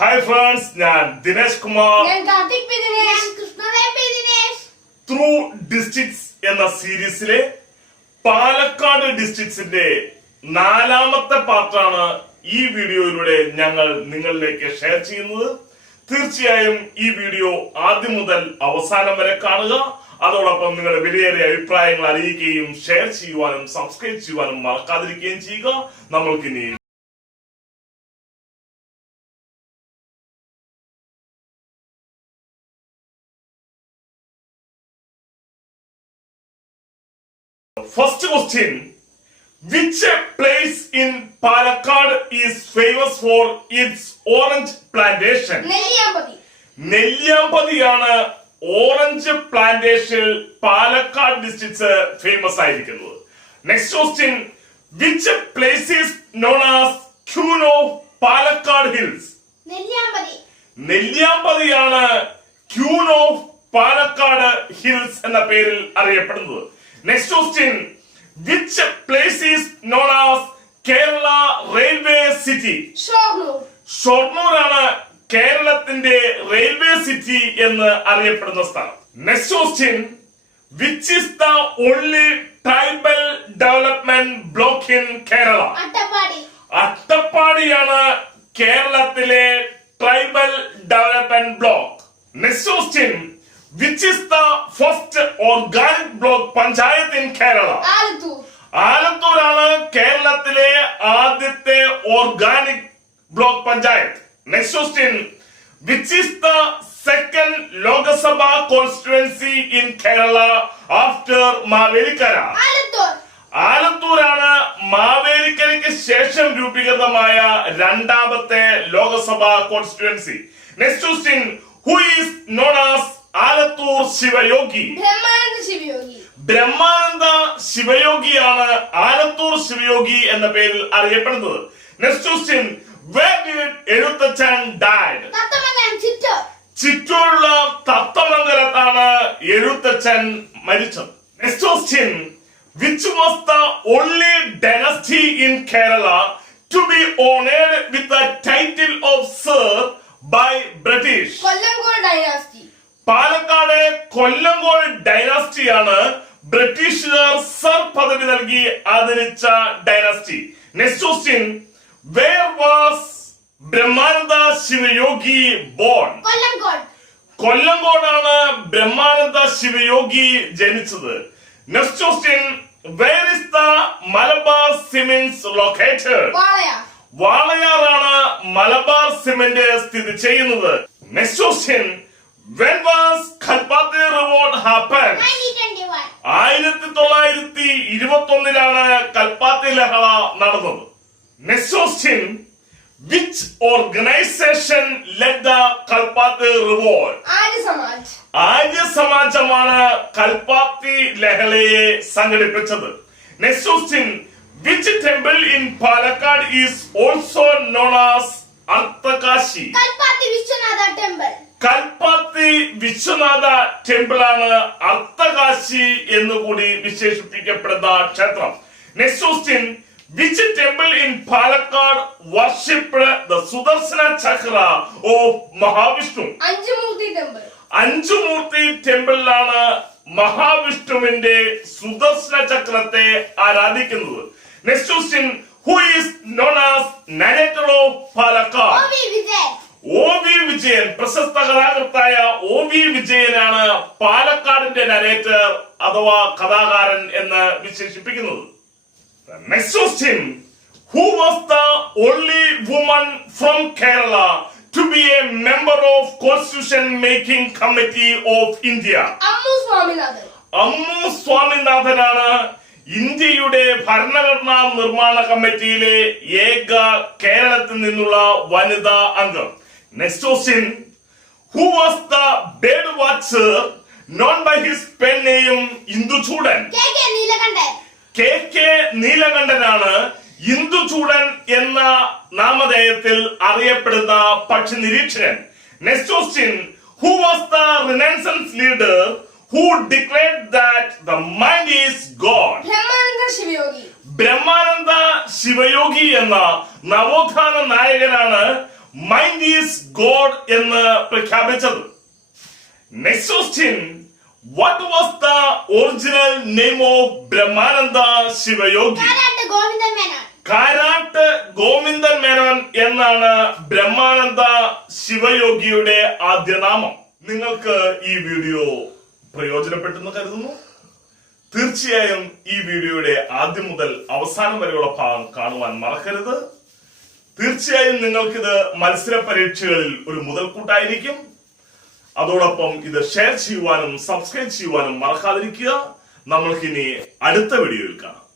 Hi friends ഞാൻ Dinesh. Kumar through districts എന്ന സീരീസിലെ പാലക്കാട് ഡിസ്ട്രിക്ട്സിന്റെ നാലാമത്തെ പാർട്ടാണ് ഈ വീഡിയോയിലൂടെ ഞങ്ങൾ നിങ്ങളിലേക്ക് ഷെയർ ചെയ്യുന്നത്. തീർച്ചയായും ഈ വീഡിയോ ആദ്യം മുതൽ അവസാനം വരെ കാണുക. അതോടൊപ്പം നിങ്ങളുടെ വിലയേറിയ അഭിപ്രായങ്ങൾ അറിയിക്കുകയും ഷെയർ ചെയ്യുവാനും സബ്സ്ക്രൈബ് ചെയ്യുവാനും മറക്കാതിരിക്കുകയും ചെയ്യുക. നമ്മൾക്കിനി First question which place in Palakkad is famous for its orange plantation? Nelliyampathy. നെല്ലിയാമ്പതിയാണ് orange plantation Palakkad districts famous ആയിരിക്കുന്നത്. Next question which place is known as queen of Palakkad hills Nelliyampathy. നെല്ലിയാമ്പതിയാണ് queen of Palakkad hills എന്ന പേരിൽ അറിയപ്പെടുന്നത്. Next question which place is known as Kerala railway city Shoranur. ഷൊർണൂരാണ് കേരളത്തിന്റെ railway city എന്ന് അറിയപ്പെടുന്ന സ്ഥലം. Next question which is the only tribal development block in Kerala അട്ടപ്പാടിയാണ് കേരളത്തിലെ tribal development block next question which is the first organic block panchayat in Kerala. ആലത്തൂരാണ് കേരളത്തിലെ ആദ്യത്തെ organic block panchayat. Next question which is the second Lok Sabha constituency in Kerala after Mavelikkara. ആലത്തൂരാണ് മാവേലിക്കരയ്ക്ക് ശേഷം രൂപീകൃതമായ രണ്ടാമത്തെ Lok Sabha constituency next question who is known as Alathur Sivayogi. Brahmananda Sivayogi. Brahmananda ശിവയോഗിയാണ് Alathur Sivayogi എന്ന പേരിൽ അറിയപ്പെടുന്നത്. Next question where did Ezhuthachan Chittur. ചിറ്റൂരുള്ള തത്തമംഗലത്താണ് എഴുത്തച്ഛൻ മരിച്ചത്. Next question which was the only dynasty in Kerala to be honoured നൽകി ആദരിച്ച dynasty next question where was Brahmananda Sivayogi born കൊല്ലങ്കോടാണ് Brahmananda Sivayogi ജനിച്ചത്. Next question where is the Malabar cements located വാളയാറാണ് Malabar cement സ്ഥിതി ചെയ്യുന്നത്. Next question when was Kalpathi revolt happen ആയിരത്തി തൊള്ളായിരത്തി ഇരുപത്തി ഒന്നിലാണ് കൽപ്പാത്തി ലഹള നടന്നത്. Next question which organisation led the Kalpathi revolt Arya Samaj. Arya സമാജമാണ് Kalpathi ലഹളയെ സംഘടിപ്പിച്ചത്. Next question which temple in Palakkad is also known as Ardhakashi Kalpathi Vishwanatha temple Vishwanatha temple ആണ് എന്ന് കൂടി വിശേഷിപ്പിക്കപ്പെടുന്ന ക്ഷേത്രം. Next question which temple in Palakkad worship the Sudarshana Chakra of Mahavishnu? Anjumoorthy temple Anjumoorthy ടെമ്പിളിലാണ് മഹാവിഷ്ണുവിന്റെ സുദർശന ചക്രത്തെ ആരാധിക്കുന്നത്. Next question who is known as narrator of Palakkad? O V Vijayan പ്രശസ്ത കഥാകൃത്തായ ഒ വി വിജയനാണ് പാലക്കാടിന്റെ നരേറ്റർ അഥവാ കഥാകാരൻ എന്ന് വിശേഷിപ്പിക്കുന്നത്. Next question who was the only woman from Kerala to be a member of constitution making committee of India Ammu Swaminathan. Ammu സ്വാമിനാഥനാണ് ഇന്ത്യയുടെ ഭരണഘടനാ നിർമ്മാണ കമ്മിറ്റിയിലെ ഏക കേരളത്തിൽ നിന്നുള്ള വനിതാ അംഗം. Next question who was the bird watcher known by his pen നെയും ഇന്ദുചൂടൻ കെ കെ നീലകണ്ഠനാണ് ഇന്ദുചൂടൻ എന്ന നാമധേയത്തിൽ അറിയപ്പെടുന്ന പക്ഷി നിരീക്ഷകൻ. Next question who was the renaissance leader who declared that the mind is god Brahmananda Sivayogi എന്ന നവോത്ഥാന നായകനാണ് മൈൻഡ് ഈസ് ഗോഡ് എന്ന് പ്രഖ്യാപിച്ചത്. Next question what was the original name of Brahmananda Sivayogi? Karat Govindan Menon. Karat Govindan Menon എന്നാണ് ബ്രഹ്മാനന്ദ ശിവയോഗിയുടെ ആദ്യ നാമം. നിങ്ങൾക്ക് ഈ വീഡിയോ പ്രയോജനപ്പെട്ടെന്ന് കരുതുന്നു. തീർച്ചയായും ഈ വീഡിയോയുടെ ആദ്യം മുതൽ അവസാനം വരെയുള്ള ഭാഗം കാണുവാൻ മറക്കരുത്. തീർച്ചയായും നിങ്ങൾക്കിത് മത്സര പരീക്ഷകളിൽ ഒരു മുതൽക്കൂട്ടായിരിക്കും. അതോടൊപ്പം ഇത് ഷെയർ ചെയ്യുവാനും സബ്സ്ക്രൈബ് ചെയ്യുവാനും മറക്കാതിരിക്കുക. നമ്മൾക്കിനി അടുത്ത വീഡിയോയിൽ കാണാം.